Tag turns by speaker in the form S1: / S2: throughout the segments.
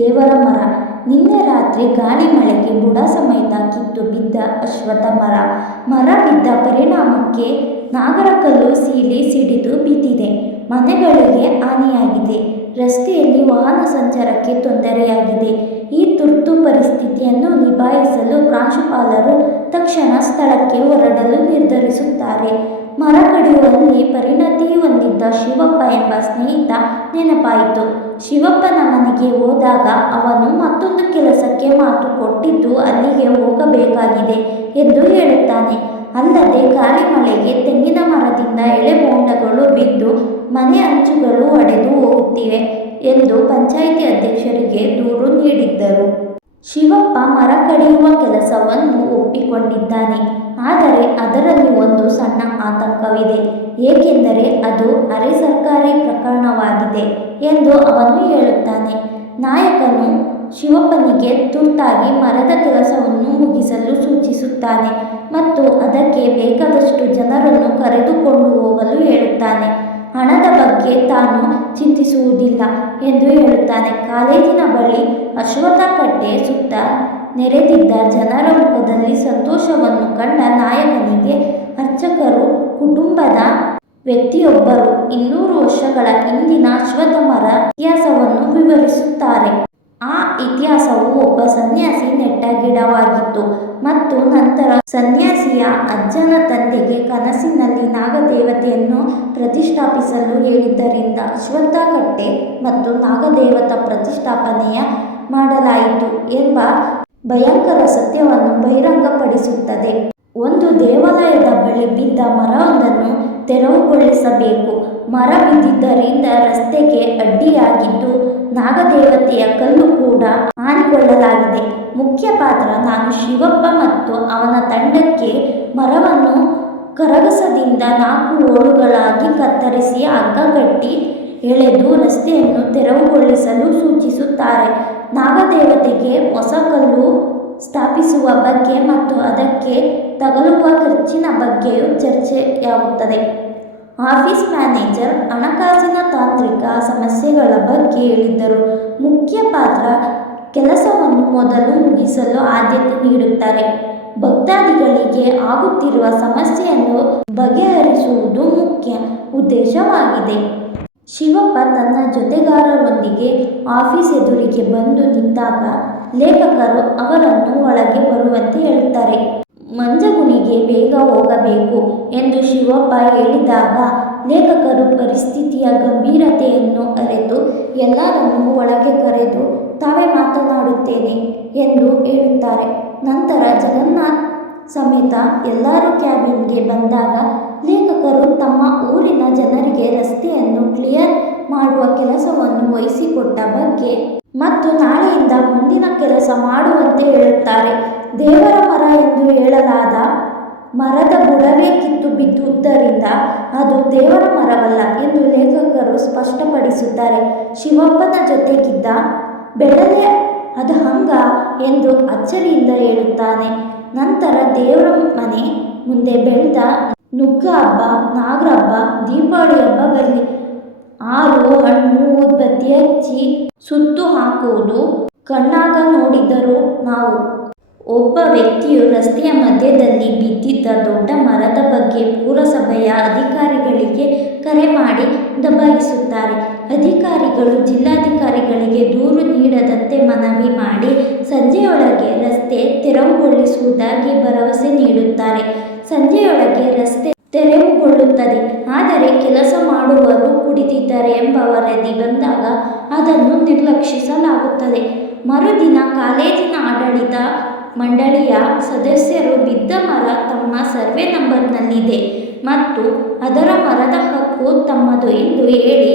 S1: ದೇವರ ಮರ. ನಿನ್ನೆ ರಾತ್ರಿ ಗಾಳಿ ಮಳೆಗೆ ಬುಡ ಸಮೇತ ಕಿತ್ತು ಬಿದ್ದ ಅಶ್ವಥ ಮರ. ಮರ ಬಿದ್ದ ಪರಿಣಾಮಕ್ಕೆ ನಾಗರಕಲ್ಲು ಸೀಳಿ ಸಿಡಿದು ಬಿದ್ದಿದೆ. ಮನೆಗಳಿಗೆ ಹಾನಿಯಾಗಿದೆ. ರಸ್ತೆಯಲ್ಲಿ ವಾಹನ ಸಂಚಾರಕ್ಕೆ ತೊಂದರೆಯಾಗಿದೆ. ಈ ತುರ್ತು ಪರಿಸ್ಥಿತಿಯನ್ನು ನಿಭಾಯಿಸಲು ಪ್ರಾಂಶುಪಾಲರು ತಕ್ಷಣ ಸ್ಥಳಕ್ಕೆ ಹೊರಡಲು ನಿರ್ಧರಿಸುತ್ತಾರೆ. ಮರ ಕಡಿಯುವಲ್ಲಿ ಪರಿಣತಿ ಹೊಂದಿದ್ದ ಶಿವಪ್ಪ ಎಂಬ ಸ್ನೇಹಿತ ನೆನಪಾಯಿತು. ಶಿವಪ್ಪನ ಮನೆಗೆ ಹೋದಾಗ ಅವನು ಮತ್ತೊಂದು ಕೆಲಸಕ್ಕೆ ಮಾತು ಕೊಟ್ಟಿದ್ದು ಅಲ್ಲಿಗೆ ಹೋಗಬೇಕಾಗಿದೆ ಎಂದು ಹೇಳುತ್ತಾನೆ. ಅಲ್ಲದೆ ಗಾಳಿ ಮಳೆಗೆ ತೆಂಗಿನ ಮರದಿಂದ ಎಳೆಬೋಂಡಗಳು ಬಿದ್ದು ಮನೆ ಅಂಚುಗಳು ಒಡೆದು ಹೋಗುತ್ತಿವೆ ಎಂದು ಪಂಚಾಯಿತಿ ಅಧ್ಯಕ್ಷರಿಗೆ ದೂರು ನೀಡಿದ್ದರು. ಶಿವಪ್ಪ ಮರ ಕಡಿಯುವ ಕೆಲಸವನ್ನು ಒಪ್ಪಿಕೊಂಡಿದ್ದಾನೆ. ಆದರೆ ಅದರಲ್ಲಿ ಒಂದು ಸಣ್ಣ ಆತಂಕವಿದೆ. ಏಕೆಂದರೆ ಅದು ಅರೆ ಸರ್ಕಾರಿ ಪ್ರಕರಣವಾಗಿದೆ. ಎಂದು ಅವನು ಹೇಳುತ್ತಾನೆ. ನಾಯಕನು ಶಿವಪ್ಪನಿಗೆ ತುರ್ತಾಗಿ ಮರದ ಕೆಲಸವನ್ನು ಮುಗಿಸಲು ಸೂಚಿಸುತ್ತಾನೆ ಮತ್ತು ಅದಕ್ಕೆ ಬೇಕಾದಷ್ಟು ಜನರನ್ನು ಕರೆದುಕೊಂಡು ಹೋಗಲು ಹೇಳುತ್ತಾನೆ. ಹಣದ ಬಗ್ಗೆ ತಾನು ಚಿಂತಿಸುವುದಿಲ್ಲ ಎಂದು ಹೇಳುತ್ತಾನೆ. ಕಾಲೇಜಿನ ಬಳಿ ಅಶ್ವಥ ಕಟ್ಟೆ ಸುತ್ತ ನೆರೆದಿದ್ದ ಜನರ ಮುಖದಲ್ಲಿ ಸಂತೋಷವನ್ನು ಕಂಡ ನಾಯಕನಿಗೆ ಅರ್ಚಕರು ಕುಟುಂಬದ ವ್ಯಕ್ತಿಯೊಬ್ಬರು ಇನ್ನೂರು ವರ್ಷಗಳ ಹಿಂದಿನ ಅಶ್ವತ್ಥಮರ ಇತಿಹಾಸವನ್ನು ವಿವರಿಸುತ್ತಾರೆ. ಆ ಇತಿಹಾಸವು ಒಬ್ಬ ಸನ್ಯಾಸಿ ನೆಟ್ಟ ಗಿಡವಾಗಿತ್ತು ಮತ್ತು ನಂತರ ಸನ್ಯಾಸಿಯ ಅಜ್ಜನ ತಂದೆಗೆ ಕನಸಿನಲ್ಲಿ ನಾಗದೇವತೆಯನ್ನು ಪ್ರತಿಷ್ಠಾಪಿಸಲು ಹೇಳಿದ್ದರಿಂದ ಅಶ್ವತ್ಥ ಕಟ್ಟೆ ಮತ್ತು ನಾಗದೇವತ ಪ್ರತಿಷ್ಠಾಪನೆಯ ಮಾಡಲಾಯಿತು ಎಂಬ ಭಯಂಕರ ಸತ್ಯವನ್ನು ಬಹಿರಂಗಪಡಿಸುತ್ತದೆ. ಒಂದು ದೇವಾಲಯದ ಬಳಿ ಬಿದ್ದ ಮರವೊಂದನ್ನು ತೆರವುಗೊಳಿಸಬೇಕು. ಮರ ಬಿದ್ದಿದ್ದರಿಂದ ರಸ್ತೆಗೆ ಅಡ್ಡಿಯಾಗಿದ್ದು ನಾಗದೇವತೆಯ ಕಲ್ಲು ಕೂಡ ಹಾನಿಗೊಳ್ಳಲಾಗಿದೆ ಮುಖ್ಯ ಪಾತ್ರ ನಾನು ಶಿವಪ್ಪ ಮತ್ತು ಅವನ ತಂಡಕ್ಕೆ ಮರವನ್ನು ಕರಗಸದಿಂದ ನಾಲ್ಕು ಓಡುಗಳಾಗಿ ಕತ್ತರಿಸಿ ಹಗ್ಗ ಕಟ್ಟಿ ಎಳೆದು ರಸ್ತೆಯನ್ನು ತೆರವುಗೊಳಿಸಲು ಸೂಚಿಸುತ್ತಾರೆ. ನಾಗದೇವತೆಗೆ ಹೊಸ ಕಲ್ಲು ಸ್ಥಾಪಿಸುವ ಬಗ್ಗೆ ಮತ್ತು ಅದಕ್ಕೆ ತಗಲುವ ಖರ್ಚಿನ ಬಗ್ಗೆಯೂ ಚರ್ಚೆಯಾಗುತ್ತದೆ. ಆಫೀಸ್ ಮ್ಯಾನೇಜರ್ ಹಣಕಾಸಿನ ತಾಂತ್ರಿಕ ಸಮಸ್ಯೆಗಳ ಬಗ್ಗೆ ಹೇಳಿದ್ದರು. ಮುಖ್ಯ ಪಾತ್ರ ಕೆಲಸವನ್ನು ಮೊದಲು ಮುಗಿಸಲು ಆದ್ಯತೆ ನೀಡುತ್ತಾರೆ. ಭಕ್ತಾದಿಗಳಿಗೆ ಆಗುತ್ತಿರುವ ಸಮಸ್ಯೆಯನ್ನು ಬಗೆಹರಿಸುವುದು ಮುಖ್ಯ ಉದ್ದೇಶವಾಗಿದೆ. ಶಿವಪ್ಪ ತನ್ನ ಜೊತೆಗಾರರೊಂದಿಗೆ ಆಫೀಸ್ ಎದುರಿಗೆ ಬಂದು ನಿಂತಾಗ ಲೇಖಕರು ಅವರನ್ನು ಒಳಗೆ ಬರುವಂತೆ ಹೇಳುತ್ತಾರೆ. ಮಂಜಗುಣಿಗೆ ಬೇಗ ಹೋಗಬೇಕು ಎಂದು ಶಿವಪ್ಪ ಹೇಳಿದಾಗ ಲೇಖಕರು ಪರಿಸ್ಥಿತಿಯ ಗಂಭೀರತೆಯನ್ನು ಅರಿತು ಎಲ್ಲರನ್ನೂ ಒಳಗೆ ಕರೆದು, ತಾವೇ ಮಾತನಾಡುತ್ತೇನೆ ಎಂದು ಹೇಳುತ್ತಾರೆ. ನಂತರ ಜಗನ್ನಾಥ್ ಸಮೇತ ಎಲ್ಲರೂ ಕ್ಯಾಬಿನ್ಗೆ ಬಂದಾಗ ಲೇಖಕರು ತಮ್ಮ ಊರಿನ ಜನರಿಗೆ ರಸ್ತೆಯನ್ನು ಕ್ಲಿಯರ್ ಮಾಡುವ ಕೆಲಸವನ್ನು ವಹಿಸಿಕೊಟ್ಟ ಬಗ್ಗೆ ಮತ್ತು ನಾಳೆಯಿಂದ ಮುಂದಿನ ಮಾಡುವಂತೆ ಹೇಳುತ್ತಾರೆ. ದೇವರ ಮರ ಎಂದು ಹೇಳಲಾದ ಮರದ ಬುಡವೇ ಕಿತ್ತು ಬಿದ್ದುದರಿಂದ ಅದು ದೇವರ ಮರವಲ್ಲ ಎಂದು ಲೇಖಕರು ಸ್ಪಷ್ಟಪಡಿಸುತ್ತಾರೆ. ಶಿವಪ್ಪನ ಜೊತೆಗಿದ್ದ ಬೆಳಲೆ ಅದು ಹಂಗ ಎಂದು ಅಚ್ಚರಿಯಿಂದ ಹೇಳುತ್ತಾನೆ. ನಂತರ ದೇವರ ಮನೆ ಮುಂದೆ ಬೆಳೆದ ನುಗ್ಗ ಹಬ್ಬ, ನಾಗರ ಹಬ್ಬ, ದೀಪಾವಳಿ ಹಬ್ಬ ಬರಲಿ. ಹಾಲು, ಹಣ್ಣು ಬತ್ತಿ ಹಚ್ಚಿ ಸುತ್ತು ಹಾಕುವುದು ಕಣ್ಣಾಗ ನೋಡಿದ್ದರು ನಾವು ಒಬ್ಬ ವ್ಯಕ್ತಿಯು ರಸ್ತೆಯ ಮಧ್ಯದಲ್ಲಿ ಬಿದ್ದಿದ್ದ ದೊಡ್ಡ ಮರದ ಬಗ್ಗೆ ಪುರಸಭೆಯ ಅಧಿಕಾರಿಗಳಿಗೆ ಕರೆ ಮಾಡಿ ದಬಾಯಿಸುತ್ತಾರೆ. ಅಧಿಕಾರಿಗಳು ಜಿಲ್ಲಾಧಿಕಾರಿಗಳಿಗೆ ದೂರು ನೀಡದಂತೆ ಮನವಿ ಮಾಡಿ ಸಂಜೆಯೊಳಗೆ ರಸ್ತೆ ತೆರವುಗೊಳಿಸುವುದಾಗಿ ಭರವಸೆ ನೀಡುತ್ತಾರೆ. ಸಂಜೆಯೊಳಗೆ ರಸ್ತೆ ತೆರವುಗೊಳ್ಳುತ್ತದೆ. ಆದರೆ ಕೆಲಸ ಮಾಡುವವರು ಕುಡಿದಿದ್ದಾರೆ ಎಂಬ ವರದಿ ಬಂದಾಗ ಅದನ್ನು ನಿರ್ಲಕ್ಷಿಸಲಾಗುತ್ತದೆ. ಮರುದಿನ ಕಾಲೇಜಿನ ಆಡಳಿತ ಮಂಡಳಿಯ ಸದಸ್ಯರು ಬಿದ್ದ ಮರ ತಮ್ಮ ಸರ್ವೆ ನಂಬರ್ನಲ್ಲಿದೆ ಮತ್ತು ಅದರ ಮರದ ಹಕ್ಕು ತಮ್ಮದು ಎಂದು ಹೇಳಿ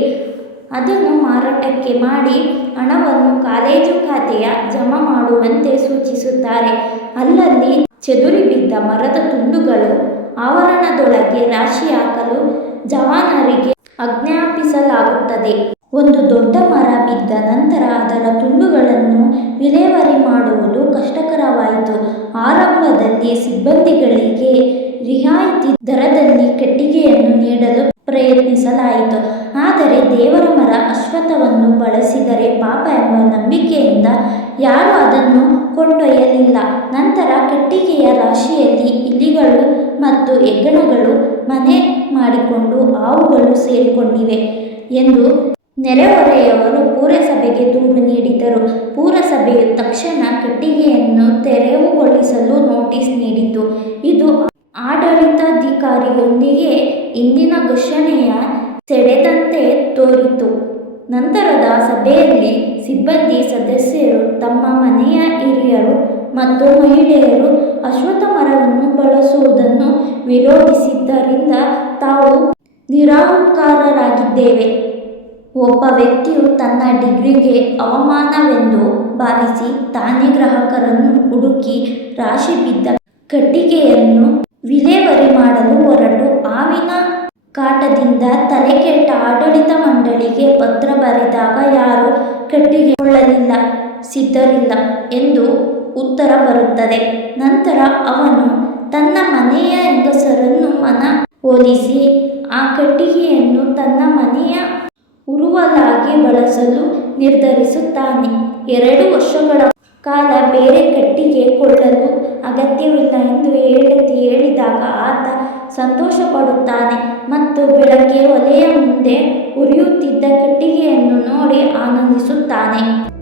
S1: ಅದನ್ನು ಮಾರಾಟಕ್ಕೆ ಮಾಡಿ ಹಣವನ್ನು ಕಾಲೇಜು ಖಾತೆಯ ಜಮಾ ಮಾಡುವಂತೆ ಸೂಚಿಸುತ್ತಾರೆ. ಅಲ್ಲಲ್ಲಿ ಚದುರಿ ಬಿದ್ದ ಮರದ ತುಂಡುಗಳು ಆವರಣದೊಳಗೆ ರಾಶಿ ಹಾಕಲು ಜವಾನರಿಗೆ ಆಜ್ಞಾಪಿಸಲಾಗುತ್ತದೆ. ಒಂದು ದೊಡ್ಡ ಮರ ಬಿದ್ದ ನಂತರ ಅದರ ತುಂಡುಗಳನ್ನು ಸಿಬ್ಬಂದಿಗಳಿಗೆ ರಿಯಾಯಿತಿ ದರದಲ್ಲಿ ಕಟ್ಟಿಗೆಯನ್ನು ನೀಡಲು ಪ್ರಯತ್ನಿಸಲಾಯಿತು. ಆದರೆ ದೇವರ ಮರ ಅಶ್ವ ಅಶ್ವತ್ಥವನ್ನು ಬಳಸಿದರೆ ಪಾಪ ಎಂಬ ನಂಬಿಕೆಯಿಂದ ಯಾರೂ ಅದನ್ನು ಕೊಂಡೊಯ್ಯಲಿಲ್ಲ. ನಂತರ ಕಟ್ಟಿಗೆಯ ರಾಶಿಯಲ್ಲಿ ಇಲಿಗಳು ಮತ್ತು ಹೆಗ್ಗಣಗಳು ಮನೆ ಮಾಡಿಕೊಂಡು ಹಾವುಗಳು ಸೇರಿಕೊಂಡಿವೆ ಎಂದು ನೆರೆಹೊರೆಯವರು ಪುರಸಭೆಗೆ ದೂರು ನೀಡಿದರು. ಪುರಸಭೆಯು ತಕ್ಷಣ ಕಟ್ಟಿಗೆಯನ್ನು ತೆರವುಗೊಳಿಸಲು ನೋಟಿಸ್ ನೀಡಿತು ಇದು ಆಡಳಿತಾಧಿಕಾರಿಯೊಂದಿಗೆ ಇಂದಿನ ಘೋಷಣೆಯ ಸೆಳೆದಂತೆ ತೋರಿತು. ನಂತರದ ಸಭೆಯಲ್ಲಿ ಸಿಬ್ಬಂದಿ ಸದಸ್ಯರು ತಮ್ಮ ಮನೆಯ ಹಿರಿಯರು ಮತ್ತು ಮಹಿಳೆಯರು ಅಶ್ವತ್ಥ ಮರವನ್ನು ಬಳಸುವುದನ್ನು ವಿರೋಧಿಸಿದ್ದರಿಂದ ತಾವು ನಿರಹಂಕಾರರಾಗಿದ್ದೇವೆ ಒಬ್ಬ ವ್ಯಕ್ತಿಯು ತನ್ನ ಡಿಗ್ರಿಗೆ ಅವಮಾನವೆಂದು ಭಾವಿಸಿ ತಾನೇ ಗ್ರಾಹಕರನ್ನು ಹುಡುಕಿ ರಾಶಿ ಬಿದ್ದ ಕಟ್ಟಿಗೆಯನ್ನು ವಿಲೇವರಿ ಮಾಡಲು ಹೊರಟು. ಹಾವಿನ ಕಾಟದಿಂದ ತಲೆಕೆಟ್ಟ ಆಡಳಿತ ಮಂಡಳಿಗೆ ಪತ್ರ ಬರೆದಾಗ ಯಾರೂ ಕಟ್ಟಿಗೆ ಕೊಳ್ಳಲಿಲ್ಲ ಸಿದ್ಧರಿಲ್ಲ ಎಂದು ಉತ್ತರ ಬರುತ್ತದೆ. ನಂತರ ಅವನು ತನ್ನ ಮನೆಯ ಹೆಂಗಸರನ್ನು ಮನ ಹೋಲಿಸಿ ಆ ಕಟ್ಟಿಗೆಯನ್ನು ತನ್ನ ಮನೆಯ ಬಳಸಲು ನಿರ್ಧರಿಸುತ್ತಾನೆ. ಎರಡು ವರ್ಷಗಳ ಕಾಲ ಬೇರೆ ಕಟ್ಟಿಗೆ ಕೊಳ್ಳಲು ಅಗತ್ಯವಿಲ್ಲ ಎಂದು ಹೇಳಿ ಹೇಳಿದಾಗ ಆತ ಸಂತೋಷಪಡುತ್ತಾನೆ ಮತ್ತು ಬೆಳಗ್ಗೆ ಒಲೆಯ ಮುಂದೆ ಉರಿಯುತ್ತಿದ್ದ ಕಟ್ಟಿಗೆಯನ್ನು ನೋಡಿ ಆನಂದಿಸುತ್ತಾನೆ.